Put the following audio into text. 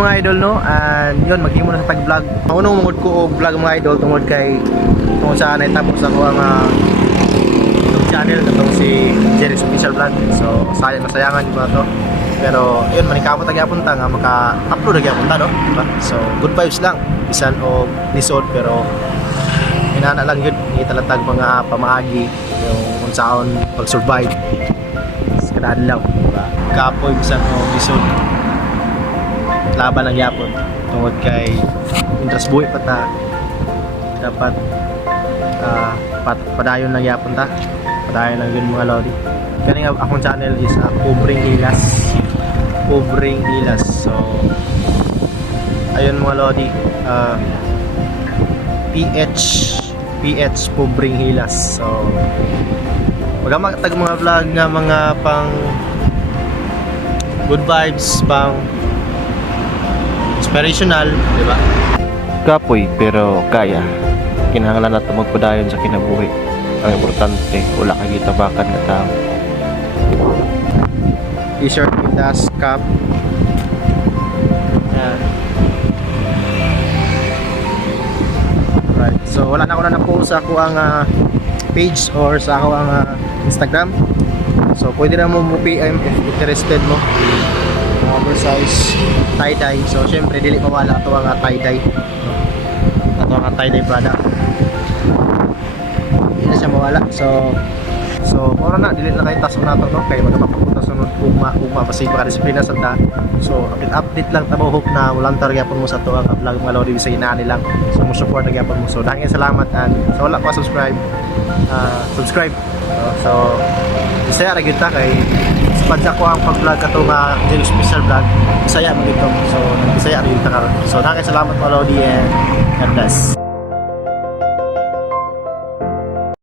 mga idol no, and yun maghimo na sa tag-vlog. Ang unang mungod ko og vlog mga idol tungod kay kung saan ay tapos ako ang YouTube channel katong si Jerry's Official Vlog. So sayang nasayangan ko to. Pero yun manikamo ta gyapon ta nga maka-upload na gyapon ta no, diba? So good vibes lang bisan og lisod pero inana lang yun italatag mga pamaagi yung unsaon pag-survive sa kada adlaw, diba? Kapoy bisan og lisod laban lang yapon tungod kay interest buhi pa ta dapat padayon lang yapon ta, padayon lang yun mga lodi. Kani nga akong channel is Pobring Hilas. So ayun mga lodi, PH Pobring Hilas. So magamatag mga vlog nga mga pang good vibes, pang inspirational, di ba? Kapoy pero kaya. Kinahanglan nato magpadayon sa kinabuhi. Ang importante wala kay gitabakan nga tao. T-shirt with das cap. Yan. Right. So wala na ako na post sa ako ang page or sa ako ang Instagram. So pwede na mo PM if interested mo. Oversize tie-dye. So syempre dili mawala ato ang tie-dye. Ato ang tie-dye product. Hindi na siya mawala. So mura na dili na kay taso nato no kay magapapunta sunod ugma basig ka disiplina sa ta. So update lang tamo hope na mulantar gyapon mo sa to ang vlog mga lodi bisag inaani lang. So mo support na gyapon mo. So dahil salamat and sa wala pa subscribe so isaya ra gyud ta kay spadya ko ang pag-vlog kato nga daily special vlog. Isaya mo dito. So isaya ra gyud ta karon. So dahil salamat mga lodi and God bless.